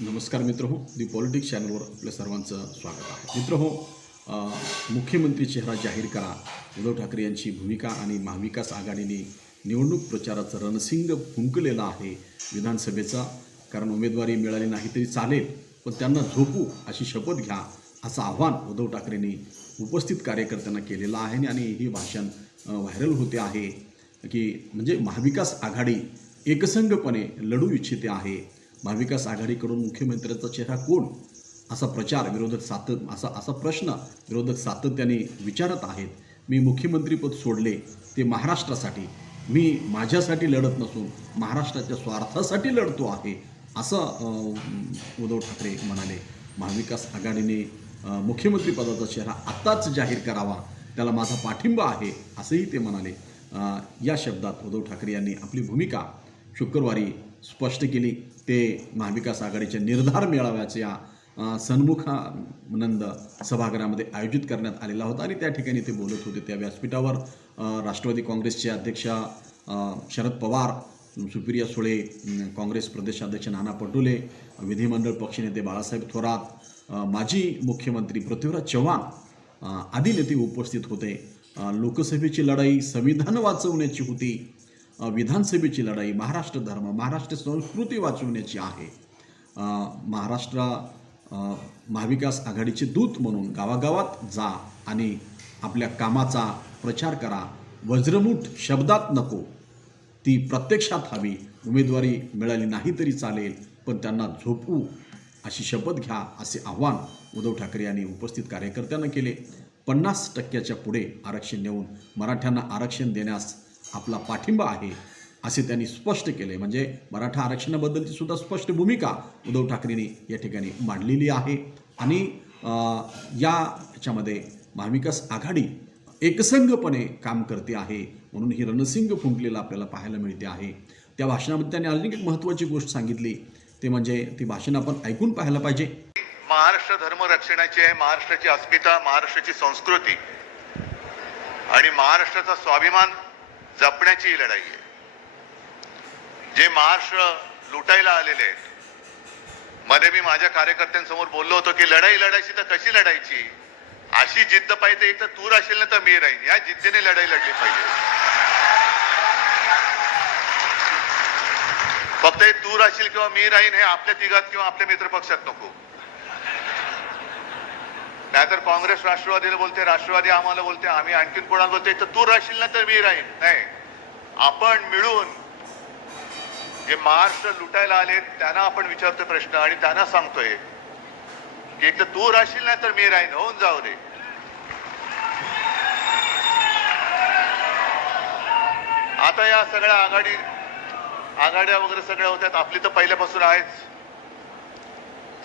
नमस्कार मित्र हो दी पॉलिटिक्स चॅनलवर आपल्या सर्वांचं स्वागत आहे. मित्र हो मुख्यमंत्री चेहरा जाहीर करा. उद्धव ठाकरे यांची भूमिका आणि महाविकास आघाडीने निवडणूक प्रचाराचं रणसिंग फुंकलेलं आहे. विधानसभेचा कारण उमेदवारी मिळाली नाही तरी चालेल पण त्यांना झोपू अशी शपथ घ्या असं आव्हान उद्धव ठाकरेंनी उपस्थित कार्यकर्त्यांना केलेलं आहे. आणि ही भाषण व्हायरल होते आहे की म्हणजे महाविकास आघाडी एकसंघपणे लढू इच्छिते आहे. महाविकास आघाडीकडून मुख्यमंत्र्यांचा चेहरा कोण? असा प्रचार विरोधक सात असा असा प्रश्न विरोधक सातत्याने विचारत आहेत. मी मुख्यमंत्रीपद सोडले ते महाराष्ट्रासाठी. मी माझ्यासाठी लढत नसून महाराष्ट्राच्या स्वार्थासाठी लढतो आहे असं उद्धव ठाकरे म्हणाले. महाविकास आघाडीने मुख्यमंत्रीपदाचा चेहरा आत्ताच जाहीर करावा. त्याला माझा पाठिंबा आहे असंही ते म्हणाले. या शब्दात उद्धव ठाकरे यांनी आपली भूमिका शुक्रवारी स्पष्ट केली. ते महाविकास आघाडीच्या निर्धार मेळाव्याच्या या सन्मुखानंद सभागृहामध्ये आयोजित करण्यात आलेला होता आणि त्या ठिकाणी ते बोलत होते. त्या व्यासपीठावर राष्ट्रवादी काँग्रेसचे अध्यक्ष शरद पवार सुप्रिया सुळे काँग्रेस प्रदेशाध्यक्ष नाना पटोले विधिमंडळ पक्षनेते बाळासाहेब थोरात माजी मुख्यमंत्री पृथ्वीराज चव्हाण आदी नेते उपस्थित होते. लोकसभेची लढाई संविधान वाचवण्याची होती. विधानसभेची लढाई महाराष्ट्र धर्म महाराष्ट्र संस्कृती वाचवण्याची आहे. महाराष्ट्र महाविकास आघाडीचे दूत म्हणून गावागावात जा आणि आपल्या कामाचा प्रचार करा. वज्रमुठ शब्दात नको. ती प्रत्यक्षात हवी. उमेदवारी मिळाली नाही तरी चालेल पण त्यांना झोपू अशी शपथ घ्या असे आव्हान उद्धव ठाकरे यांनी उपस्थित कार्यकर्त्यांना केले. पन्नास टक्क्याच्या पुढे आरक्षण देऊन मराठ्यांना आरक्षण देण्यास आपला पाठिंबा आहे असे त्यांनी स्पष्ट केले. म्हणजे मराठा आरक्षणाबद्दलची सुद्धा स्पष्ट भूमिका उद्धव ठाकरेंनी या ठिकाणी मांडलेली आहे. आणि याच्यामध्ये महाविकास आघाडी एकसंघपणे काम करते आहे म्हणून ही रणसिंग फुंकलेला आपल्याला पाहायला मिळते आहे. त्या भाषणामध्ये त्यांनी अजून एक महत्त्वाची गोष्ट सांगितली. ते म्हणजे ती भाषण आपण ऐकून पाहायला पाहिजे. महाराष्ट्र धर्म रक्षणाची आहे महाराष्ट्राची अस्मिता महाराष्ट्राची संस्कृती. आणि महाराष्ट्राचा स्वाभिमान जपण्याची ही लढाई आहे. जे महाराष्ट्र लुटायला आलेले आहेत मध्ये मी माझ्या कार्यकर्त्यांसमोर बोललो होतो की लढाई लढायची तर कशी लढायची? अशी जिद्द पाहिजे एक तर तूर असेल ना तर मी राहीन. या जिद्दीने लढाई लढली पाहिजे. फक्त हे तूर असेल किंवा मी राहीन हे आपल्या तिघात किंवा आपल्या मित्रपक्षात नको. नाहीतर काँग्रेस राष्ट्रवादीला बोलते राष्ट्रवादी आम्हाला बोलते आम्ही आणखीन कोणाला बोलते तर तू राहशील ना तर मी राहीन. नाही. आपण मिळून जे महाराष्ट्र लुटायला आले त्यांना आपण विचारतोय प्रश्न आणि त्यांना सांगतोय की एक तर तू राहशील ना तर मी राहीन. होऊन जाऊ दे. आता या सगळ्या आघाडी आघाड्या वगैरे सगळ्या होत्यात. आपली तर पहिल्यापासून आहेच.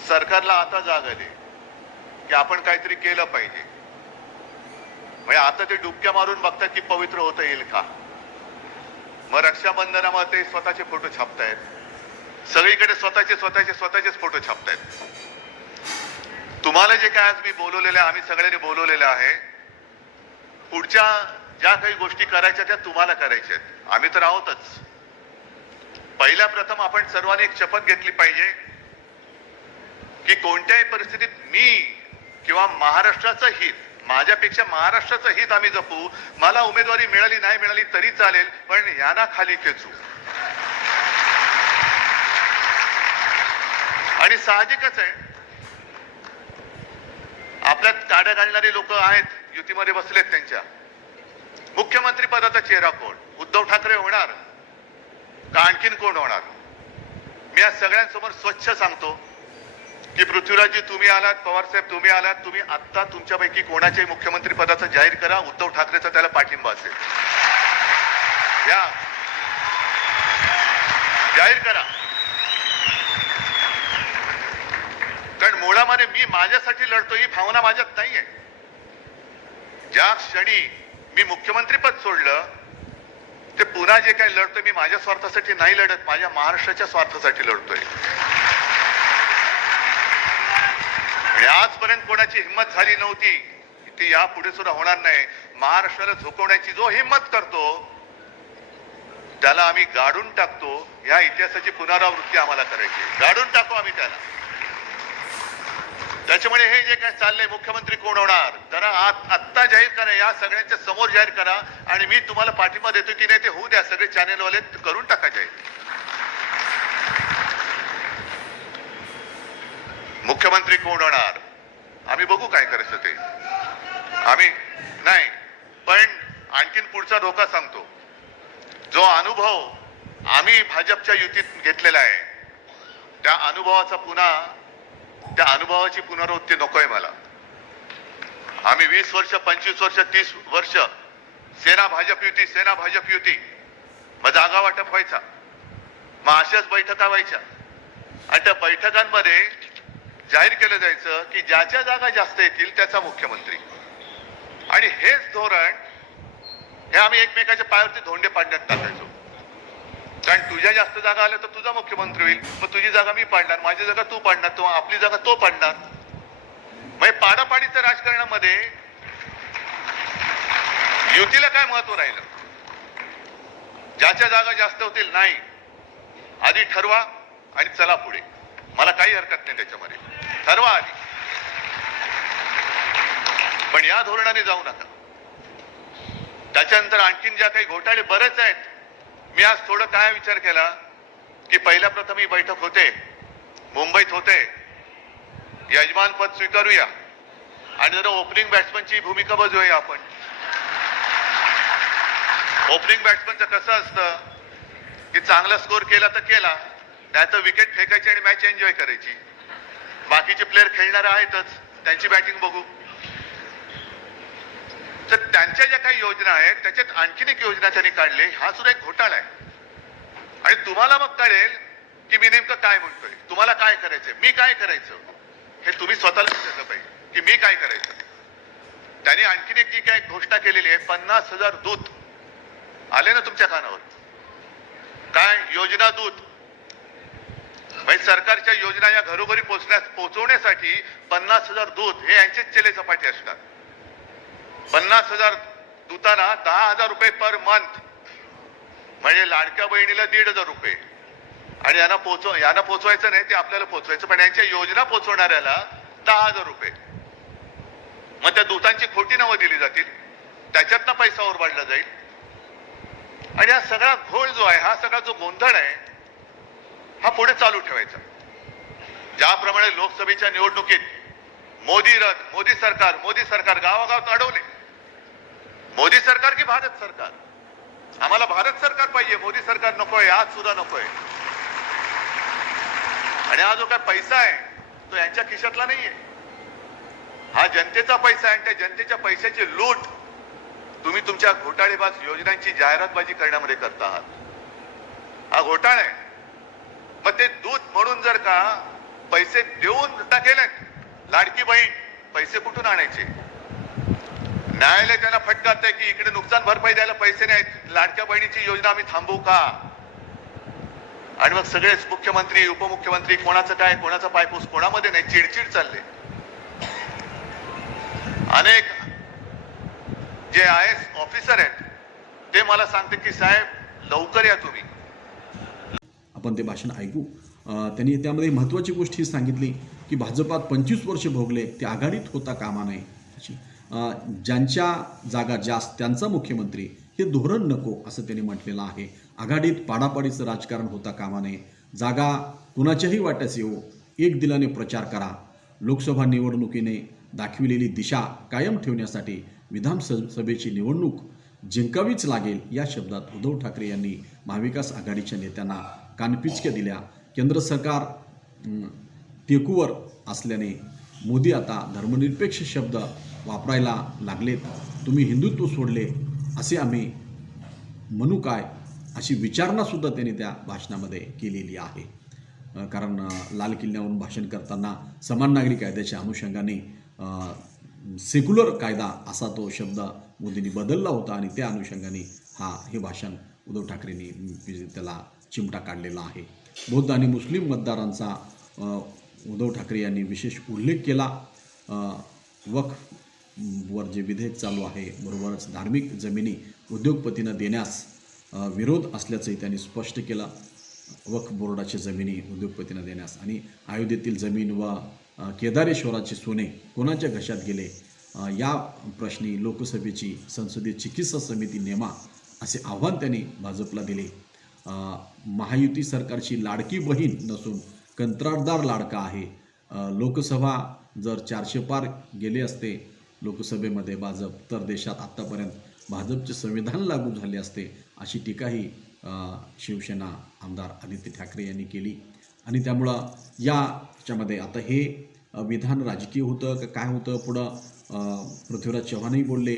सरकारला आता जाग आली. की आपण काहीतरी केलं पाहिजे. म्हणजे आता ते डुबक्या मारून बघतात की पवित्र होता येईल का. मग रक्षाबंधनामध्ये स्वतःचे फोटो छापतायत. सगळीकडे स्वतःचे स्वतःचे स्वतःचेच फोटो छापतायत. तुम्हाला जे काय आज मी बोलवलेलं आहे आम्ही सगळ्यांनी बोलवलेलं आहे पुढच्या ज्या काही गोष्टी करायच्या त्या तुम्हाला करायच्या आहेत. आम्ही तर आहोतच. पहिल्या प्रथम आपण सर्वांनी एक शपथ घेतली पाहिजे की कोणत्याही परिस्थितीत मी किंवा महाराष्ट्राचं हित माझ्यापेक्षा महाराष्ट्राचं हित आम्ही जपू मला उमेदवारी मिळाली नाही मिळाली तरी चालेल पण यांना खाली खेचू. आणि साहजिकच आहे. आपल्यात काड्या घालणारी लोक आहेत युतीमध्ये बसलेत त्यांच्या. मुख्यमंत्री पदाचा चेहरा कोण? उद्धव ठाकरे होणार. का आणखीन कोण होणार? मी आज सगळ्यांसमोर स्वच्छ सांगतो. की पृथ्वीराजजी तुम्ही आलात पवारसाहेब तुम्ही आलात तुम्ही आत्ता तुमच्यापैकी कोणाच्याही मुख्यमंत्री पदाचं जाहीर करा उद्धव ठाकरेचा त्याला पाठिंबा असेल. या. जाहीर करा. कारण मुळामध्ये मी माझ्यासाठी लढतो ही भावना माझ्यात नाहीये. ज्या क्षणी मी मुख्यमंत्रीपद सोडलं ते पुन्हा जे काही लढतोय मी माझ्या स्वार्थासाठी नाही लढत माझ्या महाराष्ट्राच्या स्वार्थासाठी लढतोय. आणि आजपर्यंत कोणाची हिंमत झाली नव्हती ती या पुढे सुद्धा होणार नाही. महाराष्ट्राला झोकवण्याची जो हिंमत करतो त्याला आम्ही गाडून टाकतो. या इतिहासाची पुनरावृत्ती आम्हाला करायची गाडून टाकू आम्ही त्याला. त्याच्यामुळे हे जे काय चाललंय मुख्यमंत्री कोण होणार? तर आत- आत्ता जाहीर करा. या सगळ्यांच्या समोर जाहीर करा. आणि मी तुम्हाला पाठिंबा देतो की नाही ते होऊ द्या. सगळे चॅनेलवाले करून टाका जाहीर मुख्यमंत्री कोण होणार? आम्ही बघू काय करायचं ते आम्ही नाही पण आणखीन पुढचा धोका सांगतो. जो अनुभव आम्ही भाजपच्या युतीत घेतलेला आहे त्या अनुभवाचा पुन्हा त्या अनुभवाची पुनरावृत्ती नकोय मला. आम्ही वीस वर्ष पंचवीस वर्ष तीस वर्ष सेना भाजप युती सेना भाजप युती मग जागा वाटप व्हायचा. मग अशाच बैठका व्हायच्या. आणि त्या बैठकांमध्ये जाहीर केलं जायचं की ज्याच्या जागा जास्त येतील त्याचा मुख्यमंत्री. आणि हेच धोरण हे आम्ही एकमेकाच्या पायावरती धोंडे पाडण्यात टाकायचो. कारण तुझ्या जास्त जागा आल्या तर तुझा मुख्यमंत्री होईल. मग तुझी जागा मी पाडणार माझी जागा तू पाडणार तो आपली जागा तो पाडणार. म्हणजे पाडापाडीच्या राजकारणामध्ये युतीला काय महत्त्व राहिलं? ज्याच्या जागा जास्त होतील नाही. आधी ठरवा आणि चला पुढे. मला काही हरकत नाही त्याच्यामध्ये. ठरवा आधी पण या धोरणाने जाऊ नका. त्याच्यानंतर आणखीन ज्या काही घोटाळे बरेच आहेत मी आज थोडं काय विचार केला की पहिल्या प्रथम ही बैठक होते मुंबईत होते. यजमान पद स्वीकारूया. आणि जरा ओपनिंग बॅट्समनची भूमिका बजूया आपण. ओपनिंग बॅट्समनचं कसं असतं की चांगला स्कोर केला तर केला नाही तर विकेट फेकायची आणि मॅच एन्जॉय करायची. बाकीचे प्लेअर खेळणारे आहेतच. त्यांची बॅटिंग बघू. तर त्यांच्या ज्या काही योजना आहेत त्याच्यात आणखीन एक योजना त्यांनी काढली. हा सुद्धा एक घोटाळा आहे. आणि तुम्हाला मग कळेल की मी नेमकं काय म्हणतोय. तुम्हाला काय करायचंय? मी काय करायचं? हे तुम्ही स्वतःला विचारलं पाहिजे की मी काय करायचं? त्यांनी आणखीन एक जी काय घोषणा केलेली आहे पन्नास हजार दूत. आले ना तुमच्या कानावर? काय? योजना दूत. म्हणजे सरकारच्या योजना या घरोघरी पोचण्यास पोहोचवण्यासाठी पन्नास हजार दूत हे यांचेच चेले चपाटे असतात. पन्नास हजार दूतांना दहा हजार रुपये पर मंथ म्हणजे लाडक्या बहिणीला दीड हजार रुपये. आणि यांना पोचव यांना पोचवायचं नाही ते आपल्याला पोचवायचं पण यांच्या योजना पोचवणाऱ्याला दहा हजार रुपये. मग त्या दूतांची खोटी नावं दिली जातील. त्याच्यातनं पैसा ओरबाडला जाईल. आणि हा सगळा घोळ जो आहे हा सगळा जो गोंधळ आहे हा पुढे चालू ठेवायचा. ज्याप्रमाणे लोकसभेच्या निवडणुकीत मोदी रथ मोदी सरकार मोदी सरकार गावागावात अडवले मोदी सरकार की भारत सरकार? आम्हाला भारत सरकार पाहिजे मोदी सरकार नकोय आज सुद्धा नकोय. आणि हा जो काय पैसा आहे तो यांच्या खिशातला नाहीये. हा जनतेचा पैसा आहे आणि त्या जनतेच्या पैशाची लूट तुम्ही तुमच्या घोटाळेबाज योजनांची जाहिरातबाजी करण्यामध्ये करता आहात. हा घोटाळा आहे. मग ते दूध म्हणून जर का पैसे देऊन केले लाडकी बहीण पैसे कुठून आणायचे? न्यायालय त्यांना फटकारत आहे की इकडे नुकसान भरपाई द्यायला पैसे नाहीत. लाडक्या बहिणीची योजना आम्ही थांबवू का? आणि मग सगळेच मुख्यमंत्री उपमुख्यमंत्री कोणाचं काय कोणाचा पायपूस कोणामध्ये नाही चिडचिड चालले. अनेक जे आय एस ऑफिसर आहेत ते मला सांगते की साहेब लवकर या तुम्ही. आपण ते भाषण ऐकू. त्यांनी त्यामध्ये महत्त्वाची गोष्ट ही सांगितली की भाजपात पंचवीस वर्ष भोगले ते आघाडीत होता कामा नये. अशी. ज्यांच्या जागा जास्त त्यांचा मुख्यमंत्री हे धोरण नको असं त्यांनी म्हटलेलं आहे. आघाडीत पाडापाडीचं राजकारण होता कामा नये. जागा कुणाच्याही वाट्यास येऊ एक दिलाने प्रचार करा. लोकसभा निवडणुकीने दाखविलेली दिशा कायम ठेवण्यासाठी विधानसभेची निवडणूक जिंकावीच लागेल या शब्दात उद्धव ठाकरे यांनी महाविकास आघाडीच्या नेत्यांना कानपिचक्या दिल्या. केंद्र सरकार टेकूवर असल्याने मोदी आता धर्मनिरपेक्ष शब्द वापरायला लागलेत. तुम्ही हिंदुत्व सोडले असे आम्ही म्हणू काय अशी विचारणासुद्धा त्यांनी त्या भाषणामध्ये केलेली आहे. कारण लाल किल्ल्यावरून भाषण करताना समान नागरी कायद्याच्या अनुषंगाने सेक्युलर कायदा असा तो शब्द मोदींनी बदलला होता आणि त्या अनुषंगाने हा हे भाषण उद्धव ठाकरेंनी त्याला चिमटा काढलेला आहे. बौद्ध आणि मुस्लिम मतदारांचा उद्धव ठाकरे यांनी विशेष उल्लेख केला. अ, वर जे विधेयक चालू आहे बरोबरच धार्मिक जमिनी उद्योगपतींना देण्यास विरोध असल्याचंही त्यांनी स्पष्ट केलं. वक्फ बोर्डाच्या जमिनी उद्योगपतींना देण्यास आणि अयोध्येतील जमीन व केदारेश्वराचे सोने कोणाच्या घशात गेले? या प्रश्नी लोकसभेची संसदीय चिकित्सा समिती नेमा असे आव्हान त्यांनी भाजपला दिले. महायुती सरकारची लाडकी बहीण नसून कंत्राटदार लाडका आहे. लोकसभा जर चारशे पार गेले असते लोकसभेमध्ये भाजप तर देशात आत्तापर्यंत भाजपचे संविधान लागू झाले असते अशी टीकाही शिवसेना आमदार आदित्य ठाकरे यांनी केली. आणि त्यामुळं याच्यामध्ये आता हे विधान राजकीय होतं का काय होतं? पुढं पृथ्वीराज चव्हाणही बोलले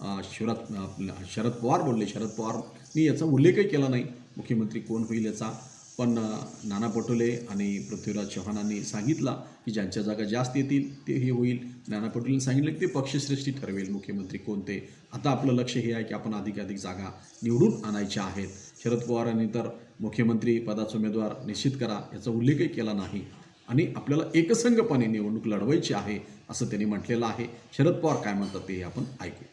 अ, शरद शरद पवार बोलले. शरद पवारनी याचा उल्लेखही केला नाही. मुख्यमंत्री कोण होईल याचा पण नाना पटोले आणि पृथ्वीराज चव्हाणांनी सांगितला की ज्यांच्या जागा जास्त येतील ते हे होईल. नाना पटोलेंनी सांगितलं की ते पक्षश्रेष्ठी ठरवेल. मुख्यमंत्री कोणते आता आपलं लक्ष हे आहे की आपण अधिकाधिक जागा निवडून आणायच्या आहेत. शरद पवारांनी तर मुख्यमंत्री पदाचा उमेदवार निश्चित करा याचा उल्लेखही केला नाही. आणि आपल्याला एकसंघपणे निवडणूक लढवायची आहे असं त्यांनी म्हटलेलं आहे. शरद पवार काय म्हणतात ते आपण ऐकू.